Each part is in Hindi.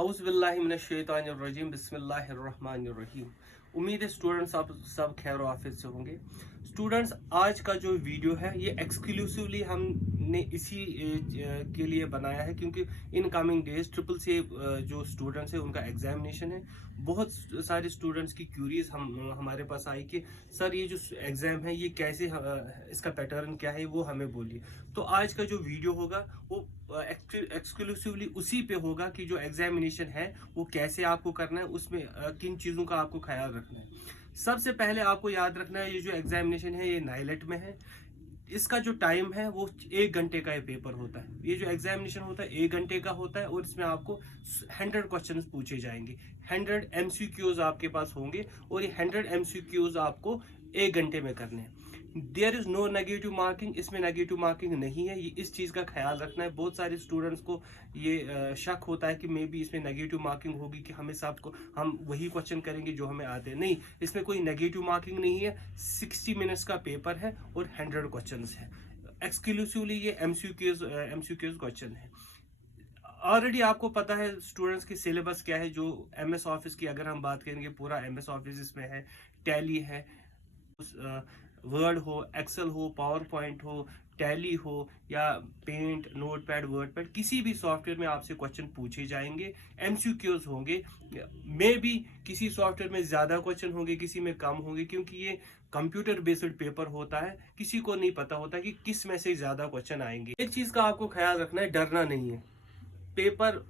औज़ुबिल्लाहिमिनश्शैतानिर्रजीम बिस्मिल्लाहिर्रहमानिर्रहीम। उम्मीद है स्टूडेंट्स आप सब खैर आफियत से होंगे। स्टूडेंट्स, आज का जो वीडियो है ये एक्सक्लूसिवली हमने इसी के लिए बनाया है क्योंकि in coming days triple C जो स्टूडेंट्स हैं उनका एग्जामिनेशन है। बहुत सारे स्टूडेंट्स की क्यूरीज हमारे पास आई कि सर ये जो एग्ज़ाम है ये कैसे इसका पैटर्न क्या है वो हमें बोलिए। तो आज का जो वीडियो होगा वो एक्सक्लूसिवली उसी पे होगा कि जो एग्जामिनेशन है वो कैसे आपको करना है, उसमें किन चीज़ों का आपको ख्याल रखना है। सबसे पहले आपको याद रखना है ये जो एग्जामिनेशन है ये नाइलेट में है। इसका जो टाइम है वो 1 घंटे का ये पेपर होता है। ये जो एग्जामिनेशन होता है 1 घंटे का होता है और इसमें आपको 100 क्वेश्चंस पूछे जाएंगे। 100 MCQs आपके पास होंगे और ये 100 MCQs आपको 1 घंटे में करने हैं। There is no negative marking, इसमें नेगेटिव मार्किंग नहीं है। ये इस चीज़ का ख्याल रखना है। बहुत सारे स्टूडेंट्स को ये शक होता है कि मे बी इसमें नेगेटिव मार्किंग होगी कि हमें सबको हम वही क्वेश्चन करेंगे जो हमें आते हैं। नहीं, इसमें कोई नेगेटिव मार्किंग नहीं है। 60 मिनट्स का पेपर है और 100 क्वेश्चन है। एक्सक्लूसिवली ये MCQs क्वेश्चन है। ऑलरेडी आपको पता है स्टूडेंट्स की सिलेबस क्या है। जो MS ऑफिस की अगर हम बात करेंगे, पूरा MS ऑफिस इसमें है, टैली है, वर्ड हो, एक्सेल हो, पावर पॉइंट हो, टैली हो या पेंट, नोटपैड, वर्डपैड, किसी भी सॉफ्टवेयर में आपसे क्वेश्चन पूछे जाएंगे। MCQs होंगे। मे बी किसी सॉफ्टवेयर में ज़्यादा क्वेश्चन होंगे, किसी में कम होंगे, क्योंकि ये कंप्यूटर बेस्ड पेपर होता है। किसी को नहीं पता होता कि किस में से ज़्यादा क्वेश्चन आएंगे। एक चीज़ का आपको ख्याल रखना है, डरना नहीं है। पेपर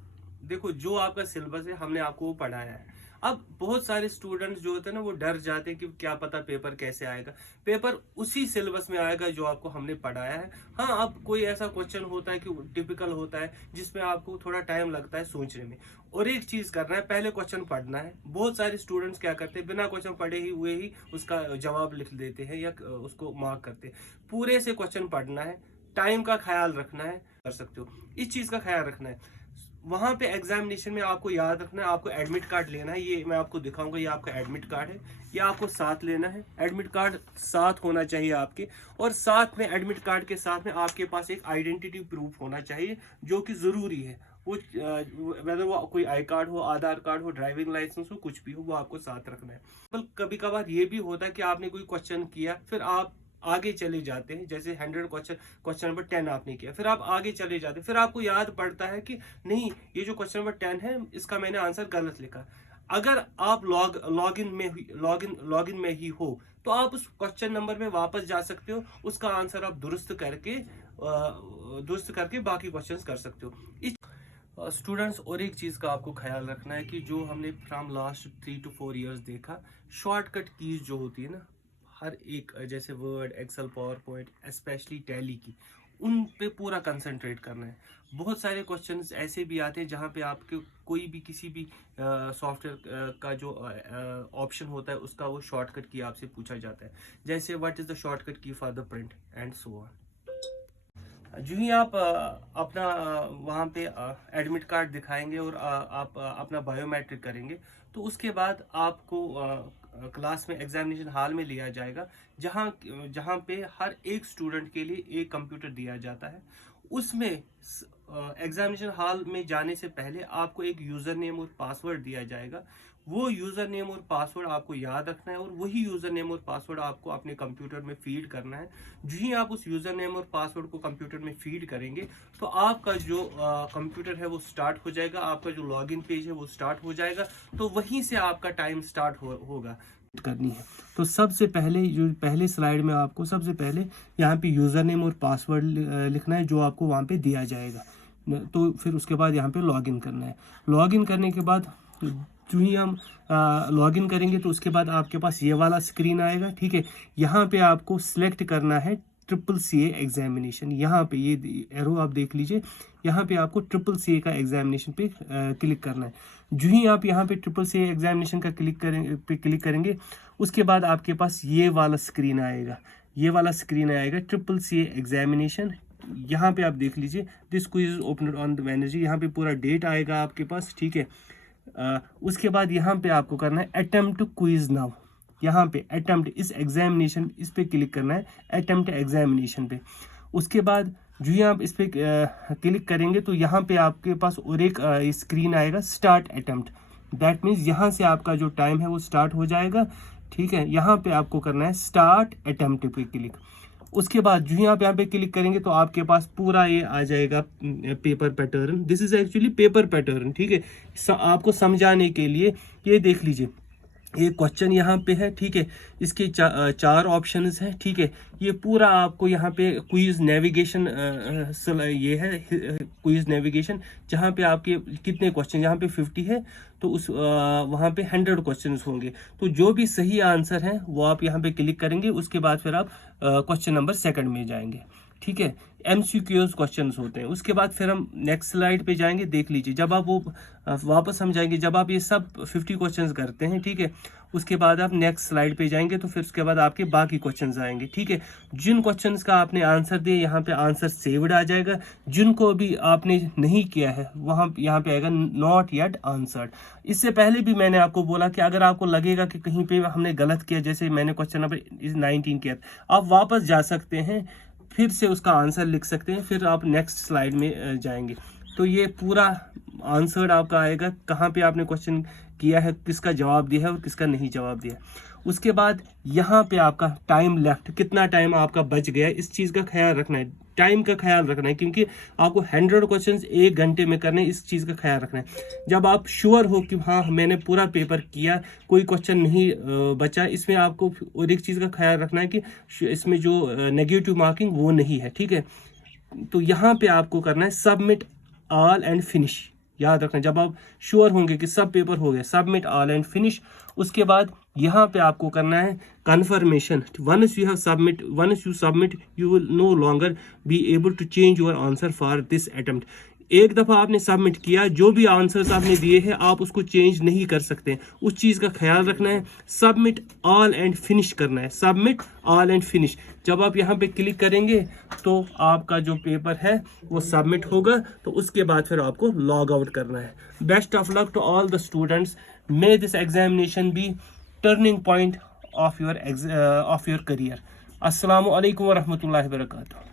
देखो, जो आपका सिलेबस है हमने आपको वो पढ़ाया है। अब बहुत सारे स्टूडेंट्स जो होते हैं ना वो डर जाते हैं कि क्या पता पेपर कैसे आएगा। पेपर उसी सिलेबस में आएगा जो आपको हमने पढ़ाया है। हाँ, अब कोई ऐसा क्वेश्चन होता है कि टिपिकल होता है जिसमें आपको थोड़ा टाइम लगता है सोचने में। और एक चीज करना है, पहले क्वेश्चन पढ़ना है। बहुत सारे स्टूडेंट्स क्या करते हैं, बिना क्वेश्चन पढ़े ही हुए ही उसका जवाब लिख देते हैं या उसको मार्क करते हैं। पूरे से क्वेश्चन पढ़ना है, टाइम का ख्याल रखना है, कर सकते हो। इस चीज का ख्याल रखना है। वहां पे एग्जामिनेशन में आपको याद रखना है, आपको एडमिट कार्ड लेना है। ये मैं आपको दिखाऊंगा, ये आपका एडमिट कार्ड है, ये आपको साथ लेना है। एडमिट कार्ड साथ होना चाहिए आपके, और साथ में एडमिट कार्ड के साथ में आपके पास एक आइडेंटिटी प्रूफ होना चाहिए जो कि ज़रूरी है। वो वेदर वो कोई आई कार्ड हो, आधार कार्ड हो, ड्राइविंग लाइसेंस हो, कुछ भी हो, वो आपको साथ रखना है। कभी कभार ये भी होता है कि आपने कोई क्वेश्चन किया, फिर आप आगे चले जाते हैं। जैसे 100 क्वेश्चन नंबर 10 आपने किया, फिर आप आगे चले जाते हैं, फिर आपको याद पड़ता है कि नहीं, ये जो क्वेश्चन नंबर 10 है इसका मैंने आंसर गलत लिखा। अगर आप लॉगिन में ही हो तो आप उस क्वेश्चन नंबर में वापस जा सकते हो, उसका आंसर आप दुरुस्त करके बाकी क्वेश्चंस कर सकते हो। इस स्टूडेंट्स, और एक चीज़ का आपको ख्याल रखना है कि जो हमने फ्रॉम लास्ट 3 to 4 years देखा, शॉर्टकट कीज जो होती है ना, हर एक जैसे Word, Excel, PowerPoint, specially Tally की, उन पे पूरा कंसंट्रेट करना है। बहुत सारे क्वेश्चंस ऐसे भी आते हैं जहाँ पे आपके कोई भी किसी भी सॉफ्टवेयर का जो ऑप्शन होता है उसका वो शॉर्टकट की आपसे पूछा जाता है। जैसे व्हाट इज़ द शॉर्टकट की for the print and so on. जो ही आप अपना वहाँ पे एडमिट कार्ड दिखाएंगे और आप अपना बायोमेट्रिक करेंगे, तो उसके बाद आपको क्लास में, एग्जामिनेशन हॉल में लिया जाएगा, जहाँ जहाँ पे हर एक स्टूडेंट के लिए एक कंप्यूटर दिया जाता है। उसमें एग्जामिनेशन हॉल में जाने से पहले आपको एक यूज़र नेम और पासवर्ड दिया जाएगा। वो यूज़र नेम और पासवर्ड आपको याद रखना है और वही यूज़र नेम और पासवर्ड आपको अपने कंप्यूटर में फीड करना है। जो ही आप उस यूज़र नेम और पासवर्ड को कंप्यूटर में फीड करेंगे तो आपका जो कंप्यूटर है वो स्टार्ट हो जाएगा, आपका जो लॉगिन पेज है वो स्टार्ट हो जाएगा। तो वहीं से आपका टाइम स्टार्ट होगा करनी है। तो सबसे पहले जो पहले स्लाइड में आपको सबसे पहले यहाँ पे यूज़र नेम और पासवर्ड लिखना है जो आपको वहाँ पे दिया जाएगा। तो फिर उसके बाद यहाँ पे लॉगिन करना है। लॉगिन करने के बाद जो ही हम लॉगिन करेंगे तो उसके बाद आपके पास ये वाला स्क्रीन आएगा। ठीक है, यहाँ पे आपको सिलेक्ट करना है ट्रिपल CA एग्जामिनेशन। यहाँ पे ये एरो आप देख लीजिए, यहाँ पे आपको ट्रिपल CA का एग्जामिनेशन पे क्लिक करना है। जो ही आप यहाँ पे ट्रिपल CA एग्जामिनेशन का क्लिक करेंगे उसके बाद आपके पास ये वाला स्क्रीन आएगा। ये वाला स्क्रीन आएगा ट्रिपल CA एग्जामिनेशन। यहाँ पे आप देख लीजिए, this quiz is open on the Wednesday. यहाँ पे पूरा डेट आएगा आपके पास। ठीक है, उसके बाद यहाँ पे आपको करना है अटेम्प्ट क्विज नाउ। यहाँ पे अटेम्प्ट, इस एग्जामिनेशन, इस पे क्लिक करना है, अटेम्प्ट एग्जामिनेशन पे। उसके बाद जो ही आप इस पर क्लिक करेंगे तो यहाँ पे आपके पास और एक स्क्रीन आएगा स्टार्ट अटेम्प्ट। दैट मीन्स यहाँ से आपका जो टाइम है वो स्टार्ट हो जाएगा। ठीक है, यहाँ पे आपको करना है स्टार्ट अटेम्प्ट पे क्लिक। उसके बाद जो ही आप यहाँ पे क्लिक करेंगे तो आपके पास पूरा ये आ जाएगा paper pattern. This is actually paper pattern. ठीक है, आपको समझाने के लिए ये देख लीजिए, ये क्वेश्चन यहाँ पे है। ठीक है, इसके चार ऑप्शंस हैं। ठीक है, ये पूरा आपको यहाँ पे क्विज नेविगेशन ये है क्विज नेविगेशन, जहाँ पे आपके कितने क्वेश्चन, यहाँ पे 50 है तो उस वहाँ पे 100 क्वेश्चंस होंगे। तो जो भी सही आंसर है वो आप यहाँ पे क्लिक करेंगे। उसके बाद फिर आप क्वेश्चन नंबर 2 में जाएंगे। ठीक है, MCQs क्वेश्चंस होते हैं। उसके बाद फिर हम नेक्स्ट स्लाइड पे जाएंगे। देख लीजिए, जब आप वो वापस हम जाएंगे, जब आप ये सब 50 क्वेश्चंस करते हैं, ठीक है, उसके बाद आप नेक्स्ट स्लाइड पे जाएंगे तो फिर उसके बाद आपके बाकी क्वेश्चंस आएंगे। ठीक है, जिन क्वेश्चंस का आपने आंसर दिए यहाँ पे आंसर सेव्ड आ जाएगा। जिनको भी आपने नहीं किया है वहाँ यहाँ पे आएगा नॉट येट आंसर्ड। इससे पहले भी मैंने आपको बोला कि अगर आपको लगेगा कि कहीं पे हमने गलत किया, जैसे मैंने क्वेश्चन नंबर 19 किया, आप वापस जा सकते हैं, फिर से उसका आंसर लिख सकते हैं, फिर आप नेक्स्ट स्लाइड में जाएंगे तो ये पूरा आंसर आपका आएगा, कहाँ पे आपने क्वेश्चन किया है, किसका जवाब दिया है और किसका नहीं जवाब दिया। उसके बाद यहाँ पे आपका टाइम लेफ्ट, कितना टाइम आपका बच गया, इस चीज़ का ख्याल रखना है, टाइम का ख्याल रखना है, क्योंकि आपको 100 क्वेश्चंस 1 घंटे में करने, इस चीज़ का ख्याल रखना है। जब आप श्योर हो कि हाँ मैंने पूरा पेपर किया, कोई क्वेश्चन नहीं बचा, इसमें आपको और एक चीज़ का ख्याल रखना है कि इसमें जो नेगेटिव मार्किंग वो नहीं है। ठीक है, तो यहाँ पे आपको करना है सबमिट ऑल एंड फिनिश। याद रखना, जब आप श्योर होंगे कि सब पेपर हो गए, सबमिट ऑल एंड फिनिश। उसके बाद यहाँ पे आपको करना है confirmation. Once you submit, you will no longer be able to change your answer for this attempt. एक दफ़ा आपने सबमिट किया, जो भी आंसर्स आपने दिए हैं आप उसको चेंज नहीं कर सकते। उस चीज़ का ख्याल रखना है। सबमिट ऑल एंड फिनिश करना है, सबमिट ऑल एंड फिनिश। जब आप यहाँ पे क्लिक करेंगे तो आपका जो पेपर है वो सबमिट होगा, तो उसके बाद फिर आपको लॉग आउट करना है। Best of luck to all the students. May this examination be turning point of your career. Assalamu alaikum wa rahmatullahi wa barakatuh.